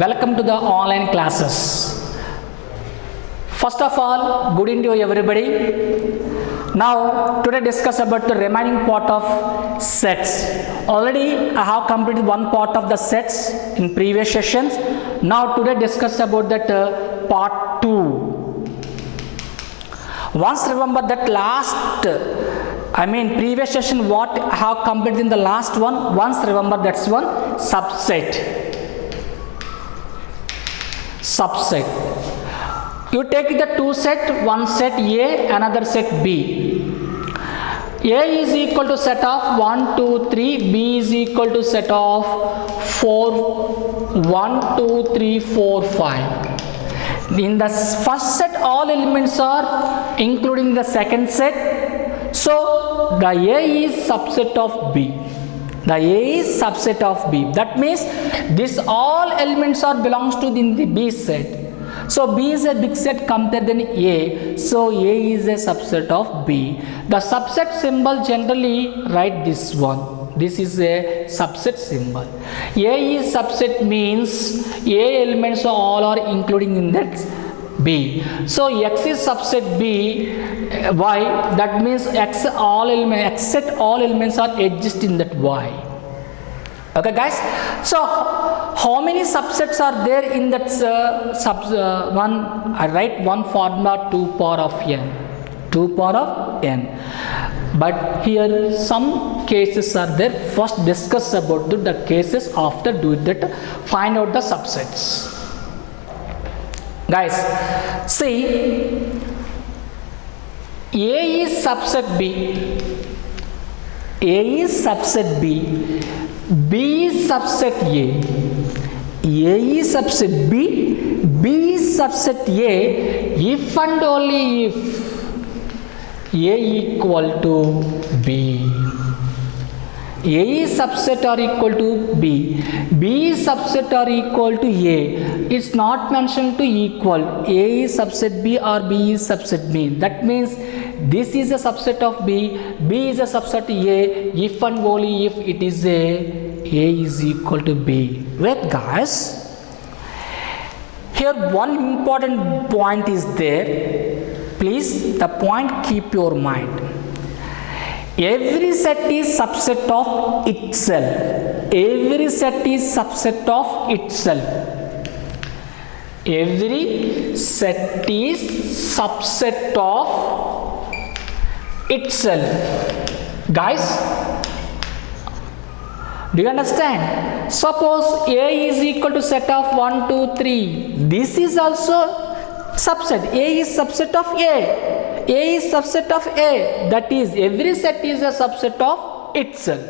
Welcome to the online classes. First of all, good evening to everybody. Now today discuss about the remaining part of sets. Already I have completed one part of the sets in previous sessions. Now today discuss about that part 2. Once remember that previous session what I have completed in the last one. Once remember that's one subset. You take the two set, one set A, another set B. A is equal to set of 1, 2, 3, B is equal to set of 4, 1, 2, 3, 4, 5. In the first set, all elements are including the second set. So, the A is subset of B. The A is subset of B. That means this all elements are belongs to in the B set. So B is a big set compared than A. So A is a subset of B. The subset symbol generally write this one. This is a subset symbol. A is subset means A elements all are including in that B. So X is subset B. Y, that means X all elements except all elements are exist in that Y. Okay guys, so how many subsets are there in that one? I write one formula 2 power of n, 2 power of n. But here some cases are there. First discuss about the cases, after doing that find out the subsets. Guys, see, A is subset B, A is subset B, B is subset A is subset B, B is subset A, if and only if A equal to B. A is subset or equal to B, B is subset or equal to A. It's not mentioned to equal. A is subset B or B is subset B. That means this is a subset of B, B is a subset of A, if and only if it is A is equal to B. Wait guys, here one important point is there. Please, the point keep your mind. Every set is subset of itself. Every set is subset of itself. Every set is subset of itself. Guys, do you understand? Suppose A is equal to set of 1, 2, 3. This is also subset. A is subset of A. A is subset of A. That is, every set is a subset of itself.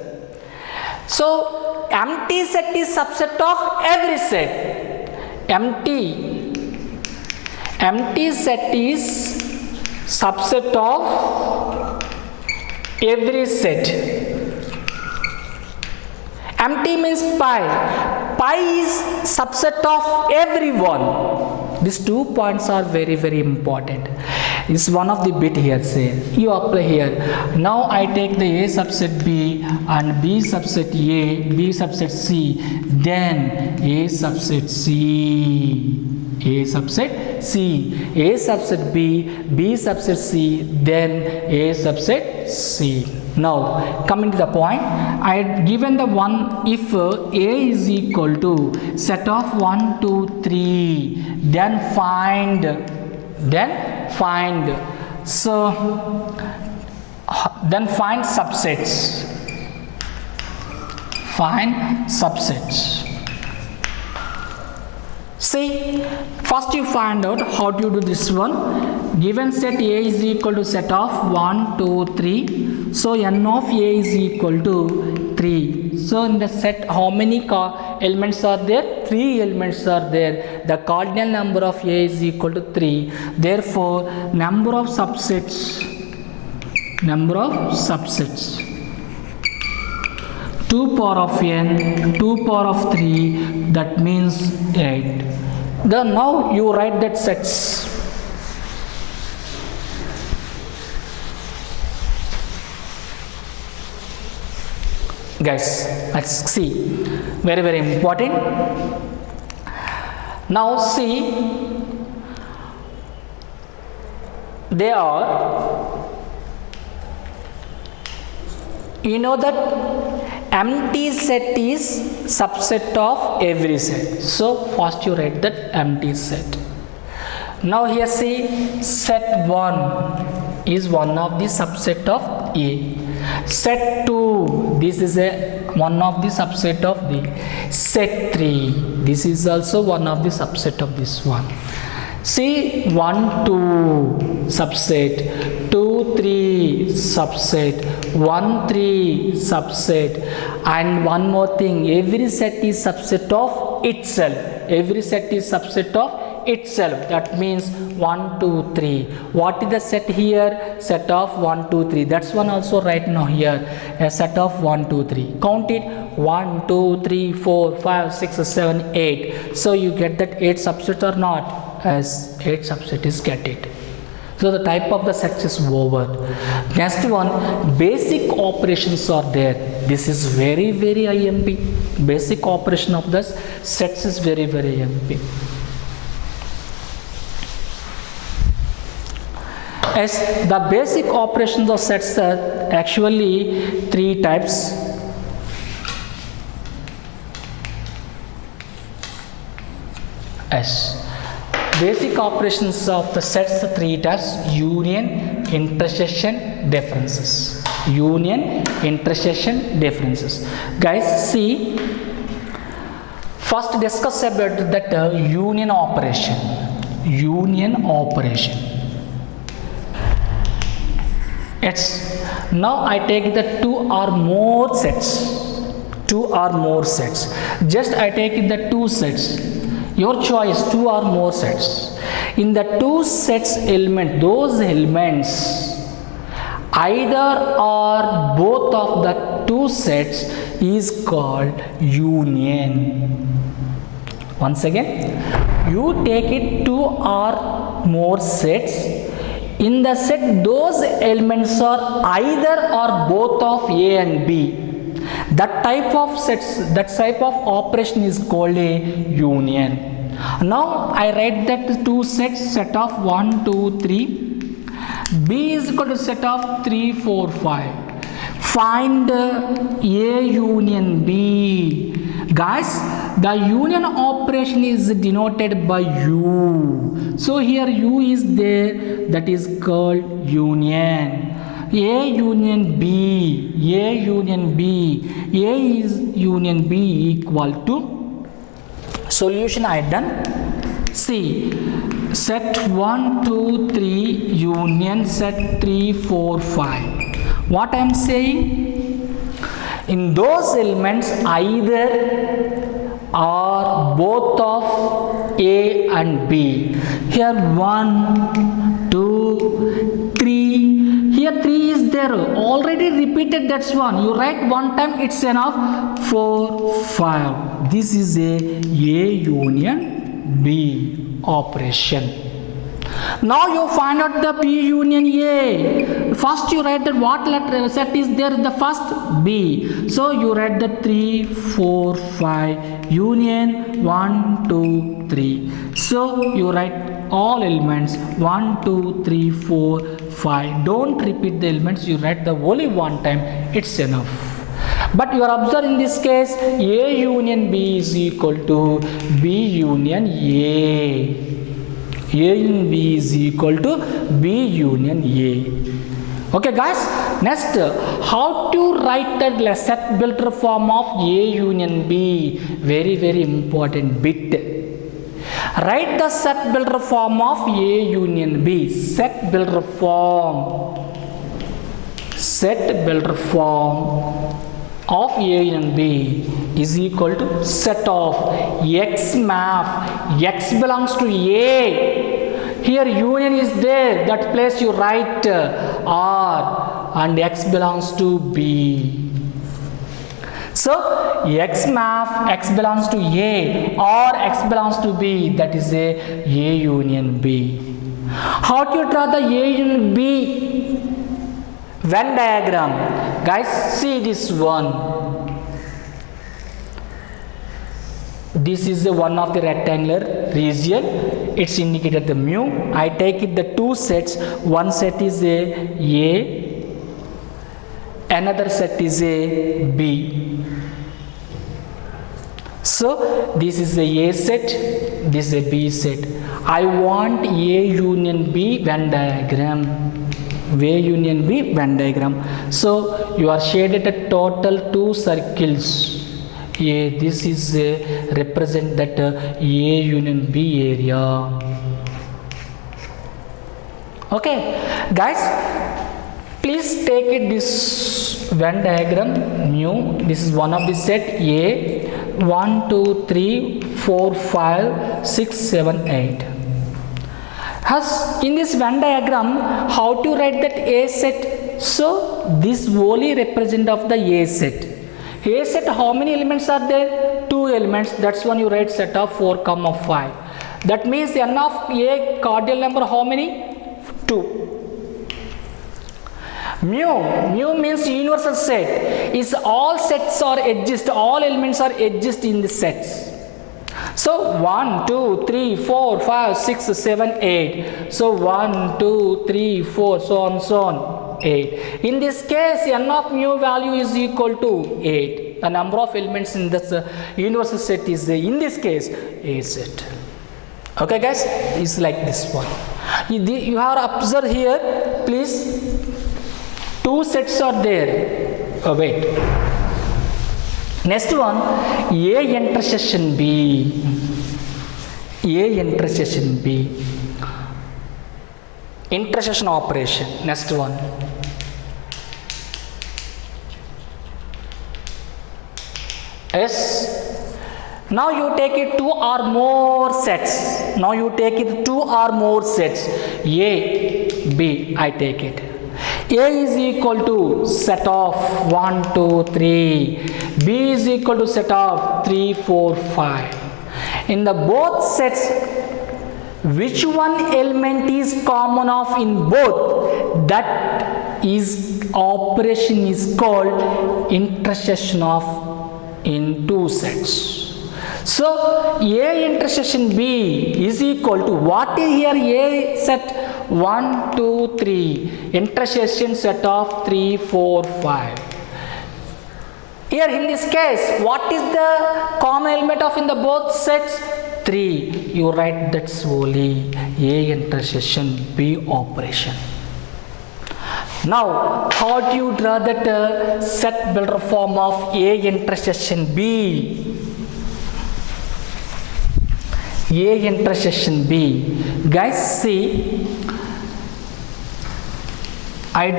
So, empty set is subset of every set. Empty set is subset of every set. Empty means pi. Pi is subset of everyone. These 2 points are very, very important. It's one of the bit here. Say you apply here. Now I take the A subset B and B subset A, B subset C, then A subset C, A subset C, A subset B, B subset C, then A subset C. Now coming to the point, I had given the one if A is equal to set of 1, 2, 3, then find. So then find subsets. Find subsets. See, first you find out how to do this one. Given set A is equal to set of 1, 2, 3. So n of A is equal to 3. So in the set how many elements are there? 3 elements are there. The cardinal number of A is equal to 3. Therefore, number of subsets 2 power of n, 2 power of 3, that means 8. Then now you write that sets. Guys, let's see, very, very important. Now see, they are, you know that empty set is subset of every set. So first you write that empty set. Now here see, set 1 is one of the subset of A. Set 2, this is one of the subset of B. Set 3, this is also one of the subset of this one. See, 1 2 subset, 2 3 subset, 1 3 subset, and one more thing, every set is subset of itself. Every set is subset of itself. That means 1 2 3. What is the set here? Set of 1 2 3. That's one also right now here, a set of 1 2 3. Count it, 1 2 3 4 5 6 7 8. So you get that 8 subsets or not? As 8 subset is get it. So the type of the sets is over. Next one, basic operations are there. This is very IMP. Basic operation of the sets is very IMP. As the basic operations of sets are actually 3 types. As basic operations of the sets 3 types: union, intersection, differences. Union, intersection, differences. Guys, see, first discuss about that union operation. Union operation. It's now I take the 2 or more sets. 2 or more sets. Just I take the 2 sets. Your choice, 2 or more sets. In the 2 sets element, those elements, either or both of the 2 sets is called union. Once again, you take it 2 or more sets. In the set, those elements are either or both of A and B. That type of sets, that type of operation is called a union. Now I write that 2 sets, set of 1 2 3. B is equal to set of 3 4 5. Find A union B. Guys, the union operation is denoted by U. So here U is there, that is called union. A union B, A union B, A is union B equal to, solution I done. See, set 1 2 3 union set 3 4 5. What I am saying? In those elements, either or both of A and B. Here 1 2 3. Here 3 is there, already repeated, that's one. You write one time, it's enough. 4 5. This is a union B operation. Now you find out the B union A. First you write that what letter set is there, the first B. So you write the 3 4 5 union 1 2 3. So you write all elements 1 2 3 4 5. Don't repeat the elements, you write the only one time, it's enough. But you are observing in this case, A union B is equal to B union A. A union B is equal to B union A. Okay guys, next, how to write the set builder form of A union B? Very important bit. Write the set builder form of A union B. Set builder form. Set builder form of A union B is equal to set of X map. X belongs to A. Here union is there. That place you write R and X belongs to B. So X map, X belongs to A or X belongs to B. That is A union B. How do you draw the A union B? Venn diagram. Guys, see this one. this is the one of the rectangular region, it's indicated the mu. I take it the two sets, one set is a another set is a B. So this is a A set, this is a B set. I want A union B Venn diagram. A union B Venn diagram. So you are shaded a total 2 circles. This is represent that A union B area. Okay, guys, please take it this Venn diagram mu. This is one of the set A. 1 2 3 4 5 6 7 8. As in this Venn diagram, how to write that A set? So this only represent of the A set. A set, how many elements are there? 2 elements. That's when you write set of 4, 5. That means n of A cardinal number how many? 2. Mu means universal set. Is all sets are exist, all elements are exist in the sets. So 1 2 3 4 5 6 7 8. So 1 2 3 4 so on 8. In this case, n of mu value is equal to 8. The number of elements in this universal set is in this case A set. Okay guys, it's like this one. You have observed here, please. 2 sets are there. Wait. Next one, A intersection B. A intersection B. Intersection operation. Next one. S. Now you take it 2 or more sets. Now you take it 2 or more sets. A, B, I take it. A is equal to set of 1 2 3. B is equal to set of 3 4 5. In the both sets, which one element is common of in both? That is operation is called intersection of in 2 sets. So A intersection B is equal to what is here? A set 1 2 3, intersection set of 3 4 5. Here in this case, what is the common element of in the both sets? 3. You write that's only A intersection B operation. Now how do you draw that set builder form of A intersection B? A intersection B. Guys, see, I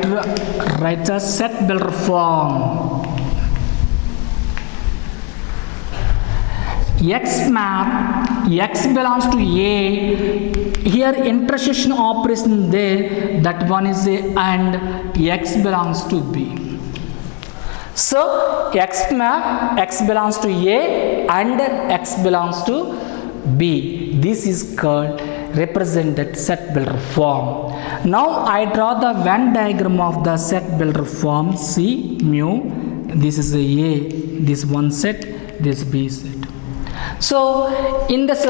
write a set builder form. X map, X belongs to A. Here intersection operation there, that one is A, and X belongs to B. So X map, X belongs to A and X belongs to B. This is called represented set builder form. Now I draw the Venn diagram of the set builder form. See, mu, this is a A, this one set, this B set. So in this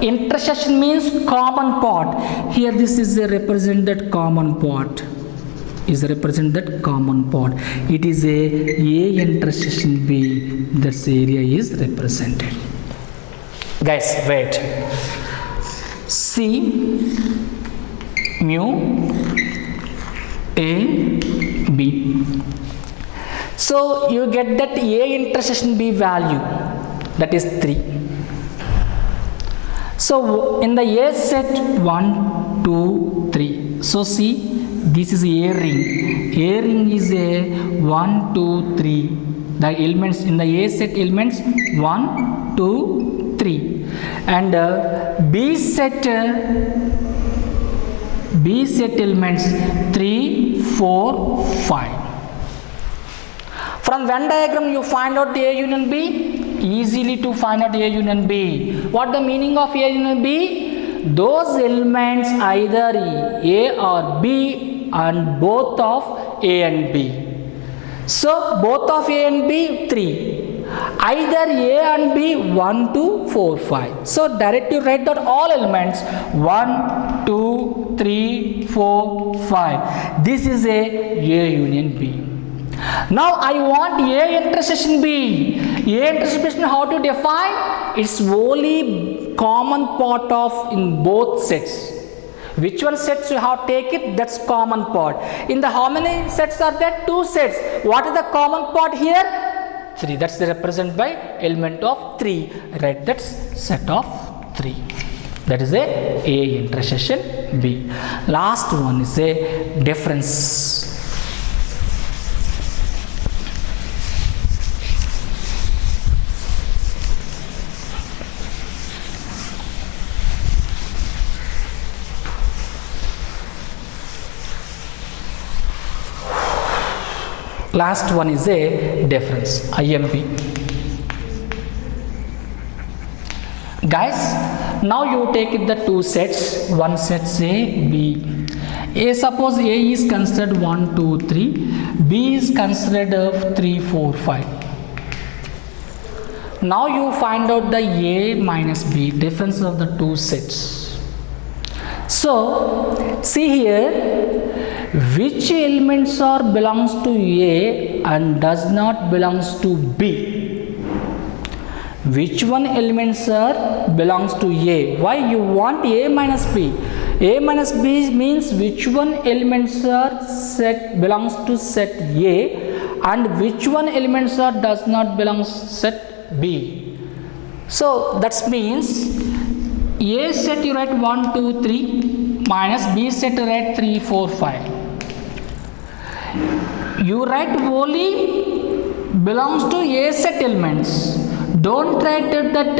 intersection means common part. Here this is a represented common part. Is represented common part. It is a intersection B. That area is represented. Guys, wait. See, mu A B. So you get that A intersection B value, that is 3. So in the A set 1 2 3. So see, this is A ring. A ring is a 1 2 3. The elements in the A set elements 1 2 3, and B set elements 3 4 5. From Venn diagram you find out the A union B. Easily to find out A union B. What the meaning of A union B? Those elements either A or B and both of A and B. So both of A and B 3, either A and B 1, 2, 4, 5. So directly write that all elements 1, 2, 3, 4, 5. This is A union B. Now I want A intersection B. A intersection, how to define? It's only common part of in both sets. Which one sets you have take it? That's common part. In the how many sets are there? 2 sets. What is the common part here? 3. That's represented by element of 3. Right, that's set of 3. That is A intersection B. Last one is a difference. Last one is a difference, IMP. Guys, now you take it the 2 sets, one set A, B. A, suppose A is considered 1, 2, 3, B is considered 3, 4, 5. Now you find out the A minus B, difference of the 2 sets. So, see here, which elements are belongs to A and does not belongs to B? Which one elements are belongs to A? Why you want A minus B? A minus B means which one elements are set belongs to set A and which one elements are does not belongs set B. So that means A set you write 1, 2, 3 minus B set you write 3, 4, 5. You write only belongs to A set elements. Don't write that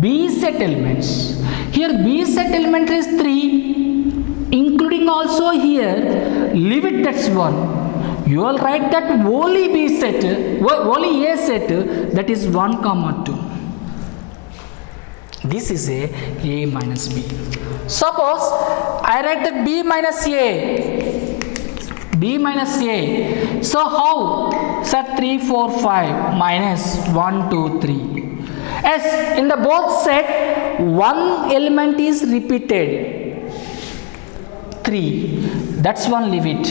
B set elements. Here B set element is 3, including also here. Leave it, that's 1. You will write that only B set, only A set, that is 1, 2. This is A minus B. Suppose I write that B minus A. B minus A. So how? Set 3, 4, 5 minus 1, 2, 3. Yes, in the both set, one element is repeated. 3. That's one, leave it.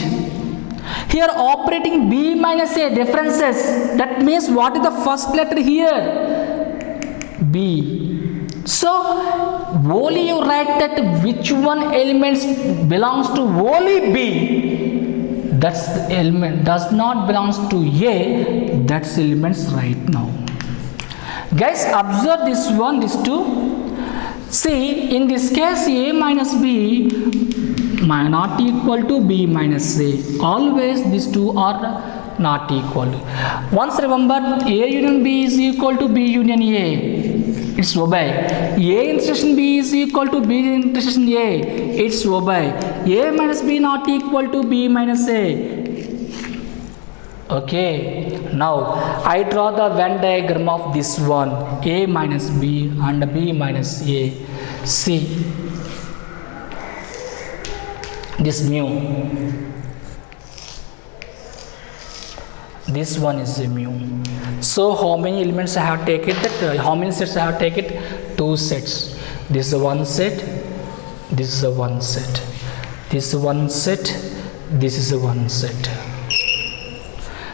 Here operating B minus A differences. That means what is the first letter here? B. So only you write that which one elements belongs to only B. That's the element does not belongs to A. That's elements right now. Guys, observe this one, this two. See, in this case A minus B not equal to B minus A. Always these two are not equal. Once remember, A union B is equal to B union A. It's obey. A intersection B is equal to B intersection A. It's obey. A minus B not equal to B minus A. Okay. Now I draw the Venn diagram of this one. A minus B and B minus A. See this mu. This one is a mu. So how many elements I have taken? How many sets I have taken? 2 sets. This is one set. This is one set. This is one set. This is one set.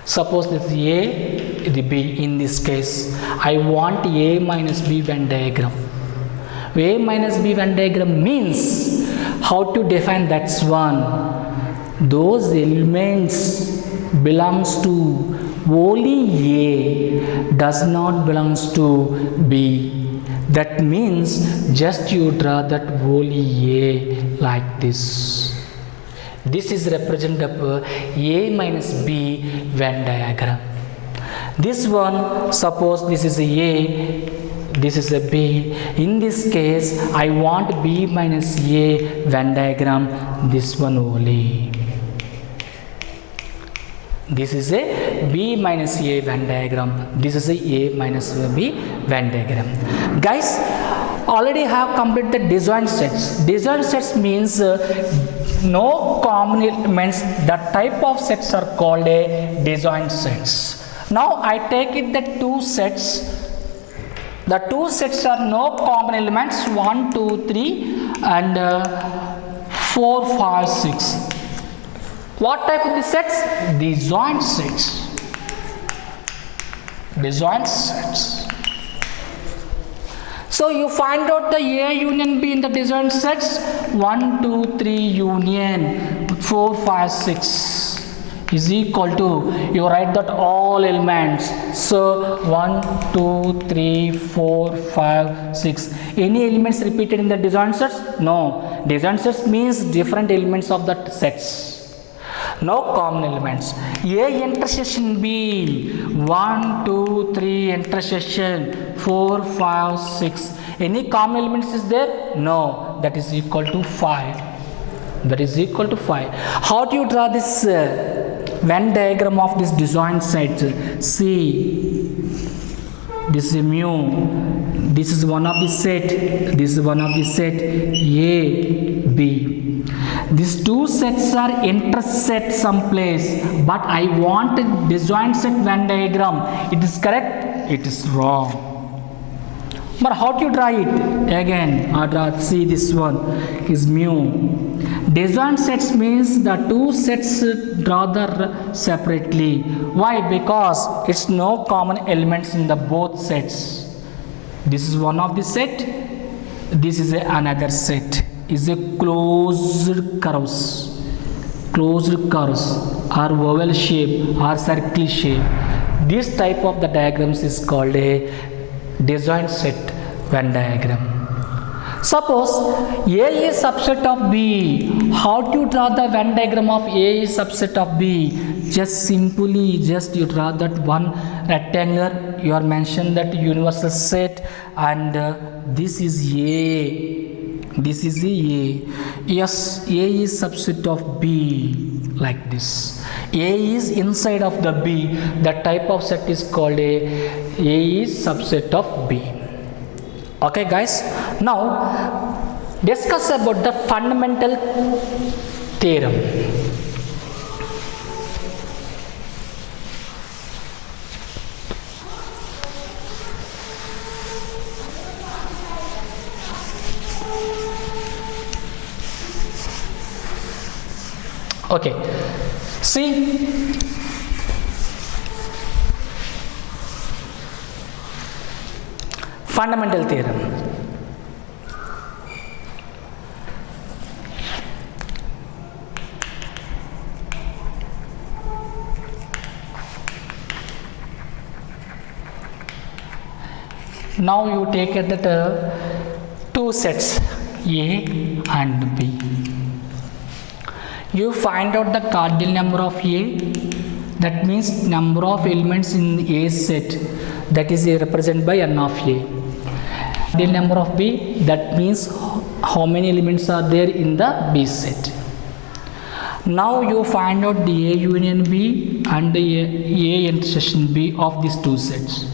Suppose this A, the B. In this case, I want A minus B Venn diagram. A minus B Venn diagram means how to define that's one. Those elements belongs to only A, does not belongs to B. That means just you draw that only A like this. This is represented A minus B Venn diagram. This one, suppose this is A, this is a B. In this case, I want B minus A Venn diagram, this one only. This is a B minus A Venn diagram. This is a minus B Venn diagram. Guys, already have completed the disjoint sets. Disjoint sets means no common elements. That type of sets are called a disjoint sets. Now I take it the two sets. The two sets are no common elements 1, 2, 3 and 4, 5, 6. What type of the sets? Disjoint sets. Disjoint sets. So you find out the A union B in the disjoint sets. 1, 2, 3 union 4, 5, 6 is equal to, you write that all elements. So 1, 2, 3, 4, 5, 6. Any elements repeated in the disjoint sets? No. Disjoint sets means different elements of that sets. No common elements. A intersection B, 1, 2, 3 intersection 4, 5, 6. Any common elements is there? No. That is equal to 5. That is equal to 5. How do you draw this Venn diagram of this disjoint sets? See, this is mu. This is one of the set. This is one of the set A, B. These two sets are intersect someplace, but I want a disjoint set Venn diagram. It is correct? It is wrong. But how do you draw it? Again, I draw. See, this one is mu. Disjoint sets means the two sets draw separately. Why? Because it's no common elements in the both sets. This is one of the set. This is another set. Is a closed curves. Closed curves or oval shape or circle shape. This type of the diagrams is called a disjoint set Venn diagram. Suppose A is subset of B. How do you draw the Venn diagram of A is subset of B? Just simply, you draw that one rectangle. You are mentioned that universal set, and this is A. This is A. Yes, A is subset of B, like this. A is inside of the B. That type of set is called A is subset of B. Okay, guys. Now discuss about the fundamental theorem. Okay, see, fundamental theorem. Now you take it that two sets A and B. You find out the cardinal number of A, that means number of elements in A set, that is represented by n of A. Cardinal number of B, that means how many elements are there in the B set. Now you find out the A union B and the A intersection B of these two sets.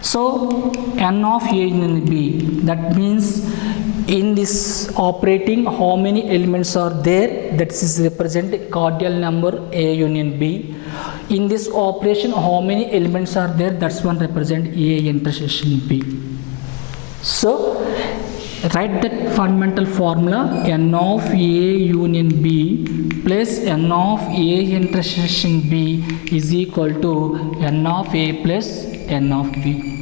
So n of A union B, that means in this operating how many elements are there, that is represent cardinal number A union B. In this operation how many elements are there, that's one represent A intersection B. So write that fundamental formula, n of A union B plus n of A intersection B is equal to n of A plus n of B.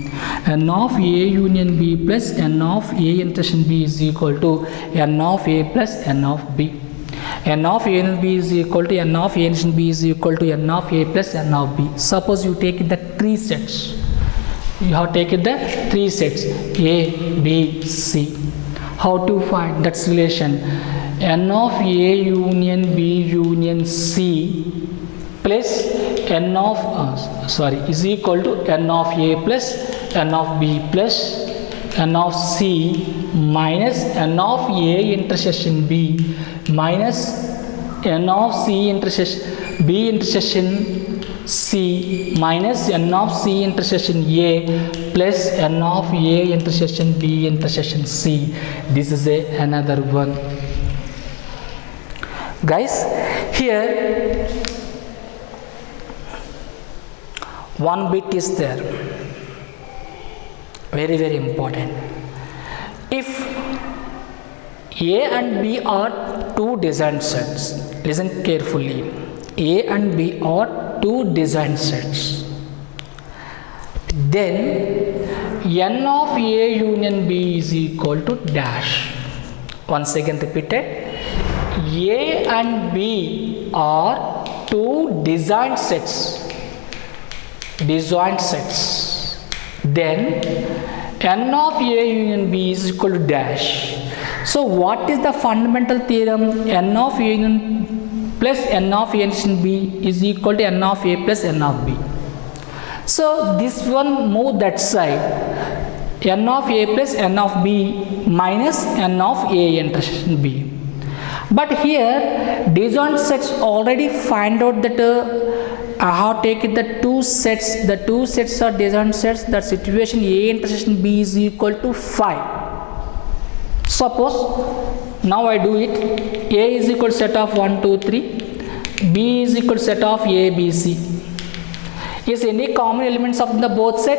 N of A union B plus n of A intersection B is equal to n of A plus n of B. N of A union B is equal to n of A intersection B is equal to n of A plus n of B. Suppose you take the three sets. You have taken the three sets A, B, C. How to find that relation? N of A union B union C plus n of is equal to n of A plus n of B plus n of C minus n of A intersection B minus n of C intersection B intersection C minus n of C intersection A plus n of A intersection B intersection C. This is another one. Guys, here one bit is there. Very, very important. If A and B are two disjoint sets, listen carefully. A and B are two disjoint sets. Then n of A union B is equal to dash. Once again repeated. A and B are two disjoint sets. Then n of A union B is equal to dash. So what is the fundamental theorem? N of A union plus n of A union B is equal to n of A plus n of B. So this one move that side, n of A plus n of B minus n of A intersection B. But here disjoint sets already find out that I have taken the two sets. The two sets are disjoint sets. The situation A intersection B is equal to 5. Suppose now I do it. A is equal to set of 1, 2, 3. B is equal to set of A, B, C. Is any common elements of the both set?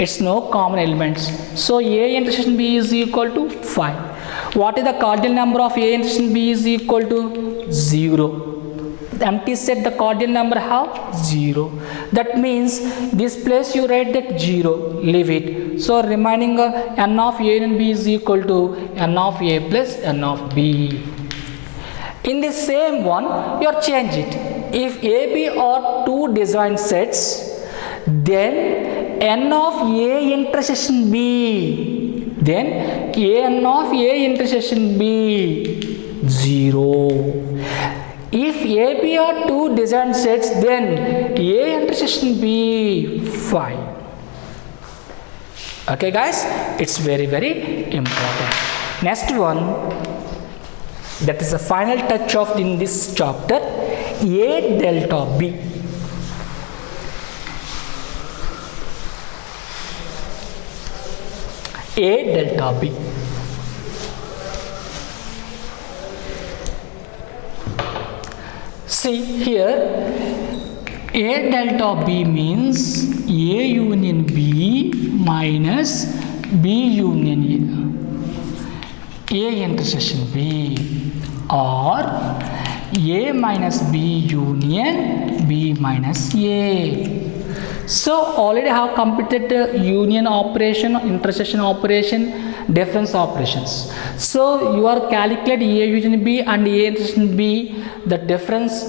It's no common elements. So A intersection B is equal to 5. What is the cardinal number of A intersection B is equal to 0. The empty set, the cardinal number have 0. That means this place you write that 0. Leave it. So remaining n of A and B is equal to n of A plus n of B. In the same one, you change it. If A, B are two disjoint sets, then n of A intersection B, then n of A intersection B 0. If A, B are two disjoint sets, then A intersection B 5. Okay guys, it's very, very important. Next one, that is the final touch of in this chapter, A delta B. A delta B. See here, A delta B means A union B minus B union A intersection B, or A minus B union B minus A. So already have completed the union operation, intersection operation, difference operations. So you are calculate A union B and A intersection B, the difference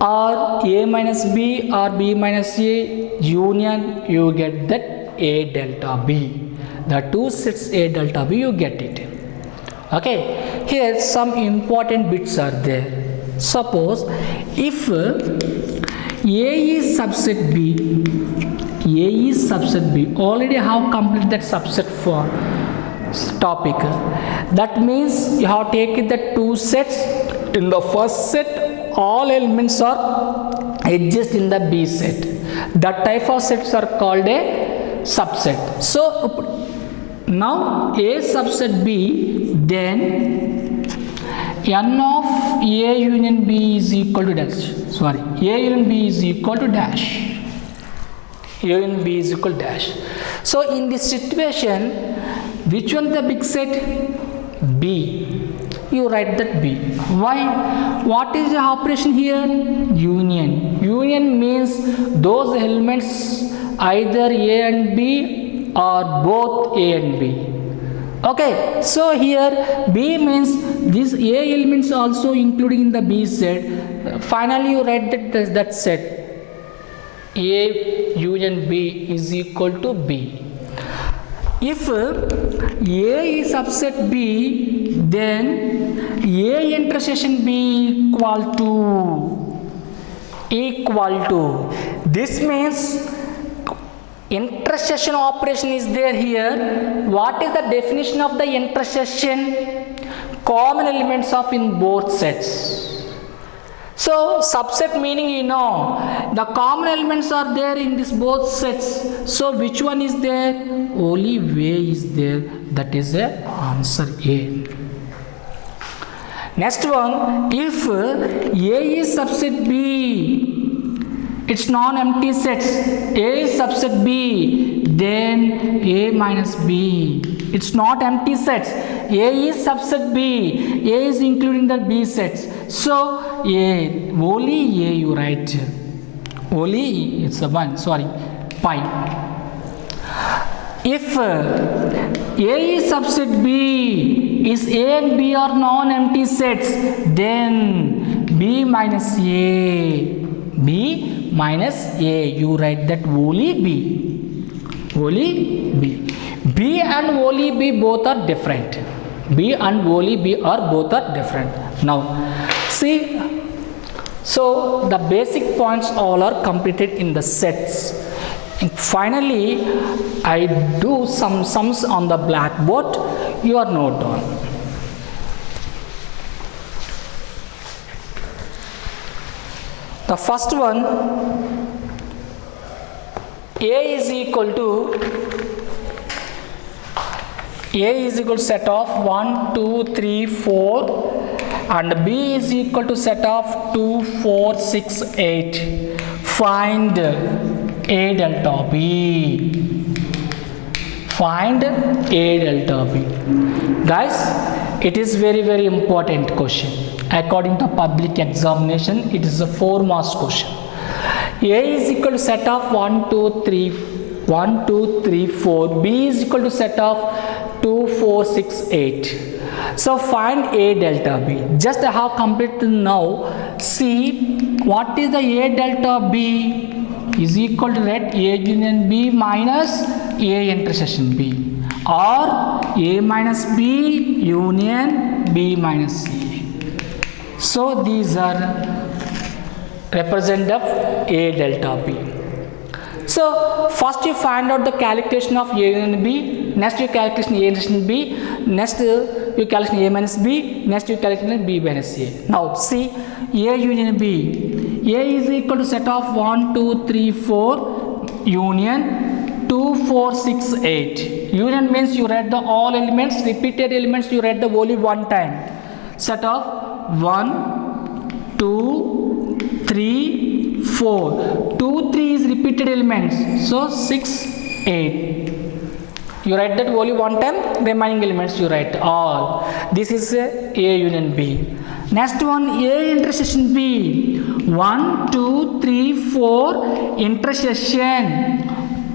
or A minus B or B minus A union, you get that A delta B. The two sets A delta B, you get it. Okay, here some important bits are there. Suppose if A is subset B, A is subset B, already have completed that subset for topic. That means you have taken the two sets. In the first set, all elements are exist in the B set. That type of sets are called a subset. So now A subset B, then n of A union B is equal to dash. Sorry, A union B is equal to dash. A union B is equal to dash. So in this situation, which one is the big set? B. You write that B. Why? What is the operation here? Union. Union means those elements either A and B or both A and B. Okay, so here B means these A elements also including in the B set. Finally you write that set A union B is equal to B. If A is subset B, then A intersection B equal to. This means intersection operation is there here. What is the definition of the intersection? Common elements of in both sets. So subset meaning you know the common elements are there in this both sets. So which one is there? Only A is there. That is the answer A. Next one, if A is subset B, It's non-empty sets. A is subset B, then A minus B. It's not empty sets. A is subset B. A is including the B sets. So A, only A you write. Only it's a one. Sorry, pi. If A is subset B, is A and B are non-empty sets, then B minus A. B minus A, you write that only B. Only B. B and only B both are different. B and only B are both are different. Now, see, so the basic points all are completed in the sets. And finally, I do some sums on the blackboard. You are note down. The first one, A is equal to set of 1, 2, 3, 4 and B is equal to set of 2, 4, 6, 8. Find A delta B. Find A delta B. Guys, it is very important question. According to public examination, it is a 4 marks question. A is equal to set of 1, 2, 3, 4. B is equal to set of 2, 4, 6, 8. So find A delta B. Just I have completed now. See what is the A delta B is equal to that A union B minus A intersection B, or A minus B union B minus C. So these are represent of A delta B. So first you find out the calculation of A union B, next you calculation A intersection B, next you calculation A minus B, next you calculation B minus A. Now see A union B. A is equal to set of 1, 2, 3, 4 union 2, 4, 6, 8. Union means you write the all elements, repeated elements you write the only one time. Set of 1, 2, 3, 4. 2, 3 is repeated elements. So 6, 8. You write that only one time, remaining elements you write all. This is A union B. Next one, A intersection B. 1, 2, 3, 4 intersection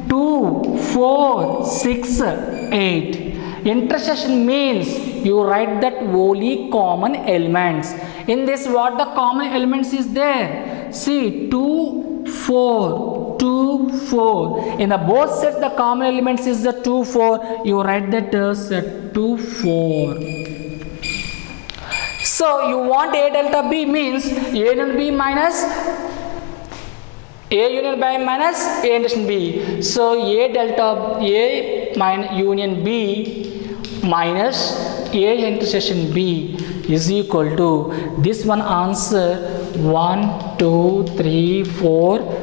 2, 4, 6, 8. Intersection means you write that only common elements. In this, what the common elements is there? See, 2, 4, 2, 4. In the both sets, the common elements is the 2, 4. You write that as 2, 4. So you want A delta B means A union B minus A union B minus A intersection B. So A delta A minus union B minus A intersection B is equal to this one answer 1, 2, 3, 4,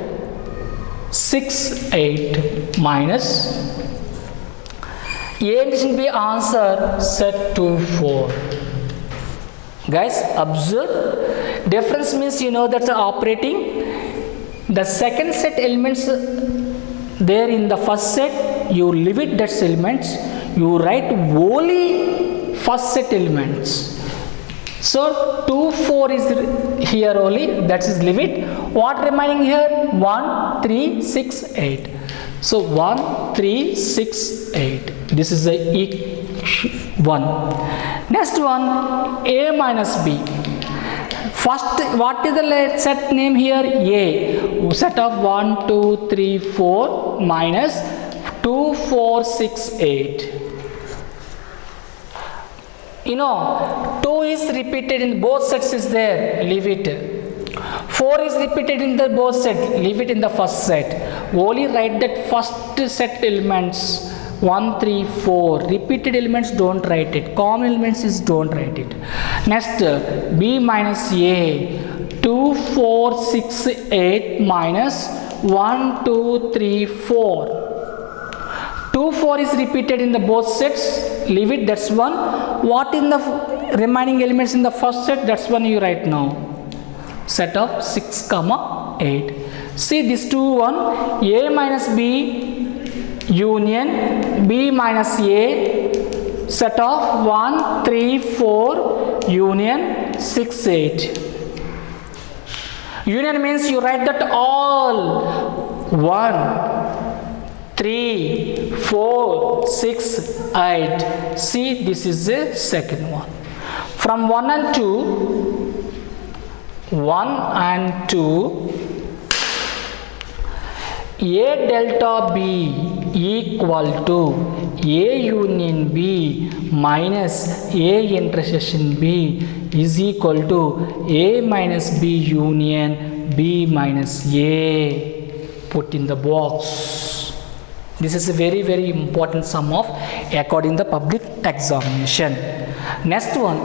6, 8 minus A intersection B answer set 2, 4. Guys, observe difference means you know that's operating. The second set elements there in the first set, you leave it that's elements, you write only first set elements. So 2, 4 is here only, that is leave it. What remaining here? 1, 3, 6, 8. So 1, 3, 6, 8. This is the each one. Next one, A minus B. First, what is the set name here? A. Set of 1, 2, 3, 4 minus 2, 4, 6, 8. You know, 2 is repeated in both sets is there, leave it. 4 is repeated in the both set, leave it in the first set. Only write that first set elements. 1, 3, 4. Repeated elements don't write it. Common elements is don't write it. Next, B minus A. 2, 4, 6, 8 minus 1, 2, 3, 4. 2, 4 is repeated in the both sets. Leave it, that's one. What in the remaining elements in the first set? That's one you write now. Set of 6, 8. See this 2 1, A minus B union B minus A, set of 1 3 4 union 6 8. Union means you write that all 1 3 4 6 8. See, this is the second one. From 1 and 2, 1 and 2, A delta B equal to A union B minus A intersection B is equal to A minus B union B minus A. Put in the box. This is a very, very important sum of according the public examination. Next one.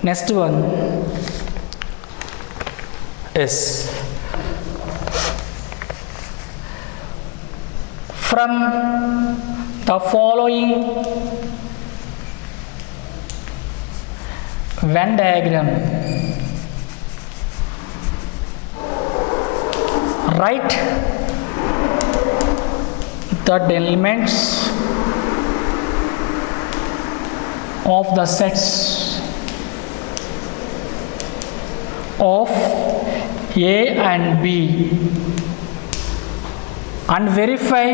Next one is from the following Venn diagram, write the elements of the sets of A and B and verify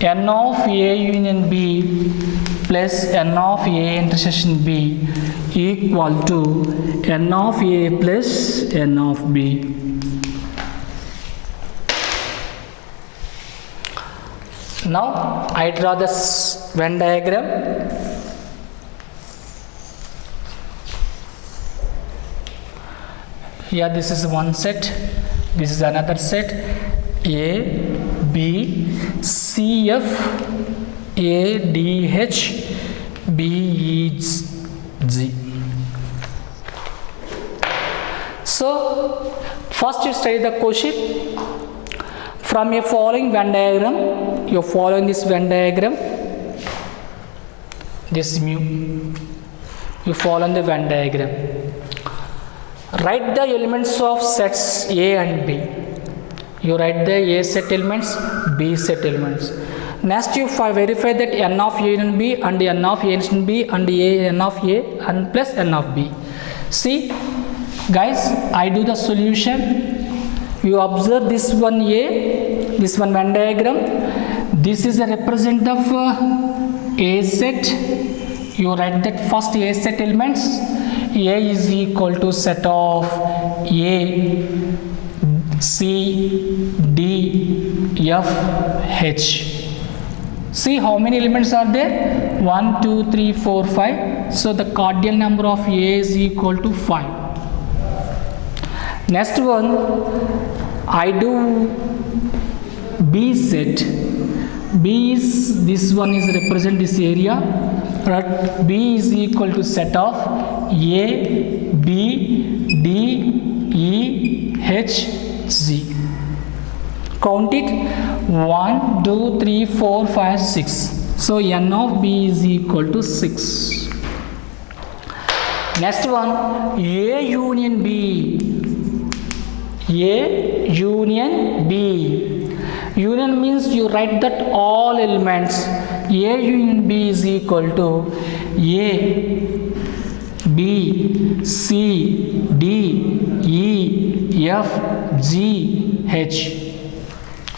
n of A union B plus n of A intersection B equal to n of A plus n of B. Now I draw this Venn diagram. Here this is one set, this is another set, A, B, C, F, A, D, H, B, E, G. So first you study the quotient. From a following Venn diagram, you are following this Venn diagram, this mu, you follow the Venn diagram. Write the elements of sets A and B. You write the A set elements, B set elements. Next you verify that n of A and B and n of A and B and A n of A and plus n of B. See guys, I do the solution. You observe this one A, this one Venn diagram. This is a representative of A set. You write that first A set elements. A is equal to set of A, C, D, F, H. See how many elements are there? 1, 2, 3, 4, 5. So the cardinal number of A is equal to 5. Next one, I do B set. B is, this one is represent this area. But B is equal to set of A, B, D, E, H, Z. Count it. 1, 2, 3, 4, 5, 6. So n of B is equal to 6. Next one, A union B. A union B. Union means you write that all elements. A union B is equal to A, B, C, D, E, F, G, H.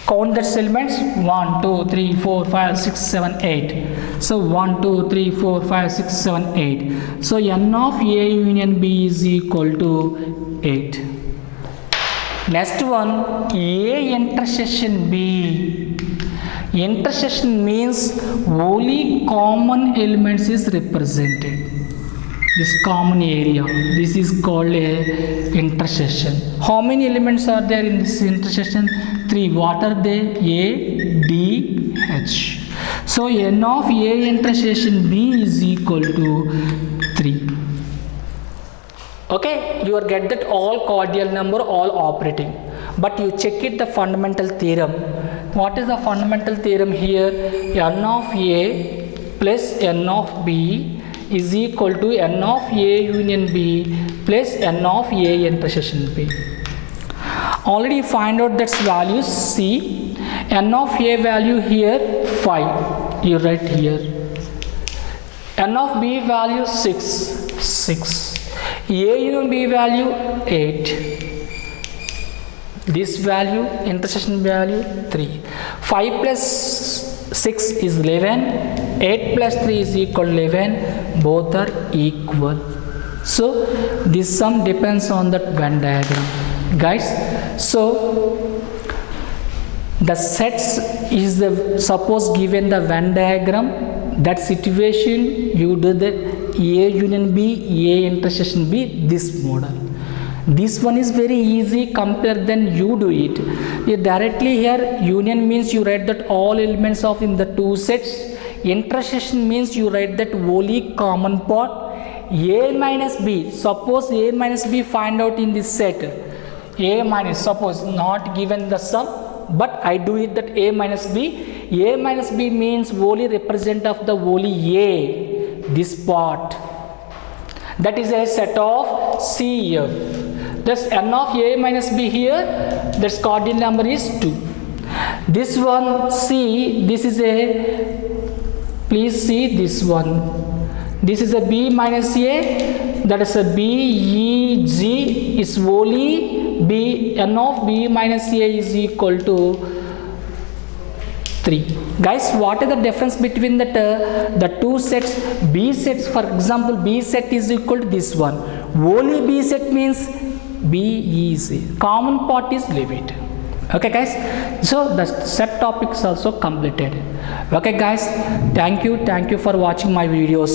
Count the elements. 1, 2, 3, 4, 5, 6, 7, 8. So 1, 2, 3, 4, 5, 6, 7, 8. So n of A union B is equal to 8. Next one, A intersection B. Intersection means only common elements is represented. this common area. This is called a intersection. How many elements are there in this intersection? 3. What are they? A, D, H. So n of A intersection B is equal to 3. Okay, you will get that all cordial number, all operating. But you check it the fundamental theorem. What is the fundamental theorem here? N of A plus N of B is equal to N of A union B plus N of A intersection B. Already find out that value C. N of A value here 5. You write here. N of B value 6. A union B value 8. This value, intersection value 3. 5 plus 6 is 11. 8 plus 3 is equal to 11. Both are equal. So this sum depends on that Venn diagram, guys. So the sets is the, suppose given the Venn diagram, that situation you do the A union B, A intersection B, this model. This one is very easy compared than you do it. You directly here union means you write that all elements of in the two sets. Intersection means you write that only common part. A minus B, suppose A minus B find out in this set. A minus, suppose not given the sum, but I do it that A minus B. A minus B means only represent of the only A, this part. That is a set of CF. Thus N of A minus B here, that's cardinal number is 2. This one C, this is a, please see this one. This is a B minus A, that is a B, E, G is only B, N of B minus A is equal to 3. Guys, what is the difference between the two sets? B sets, for example, B set is equal to this one. Only B set means B is common part is leave it. Okay guys, so the set topic is also completed. Okay guys, thank you for watching my videos.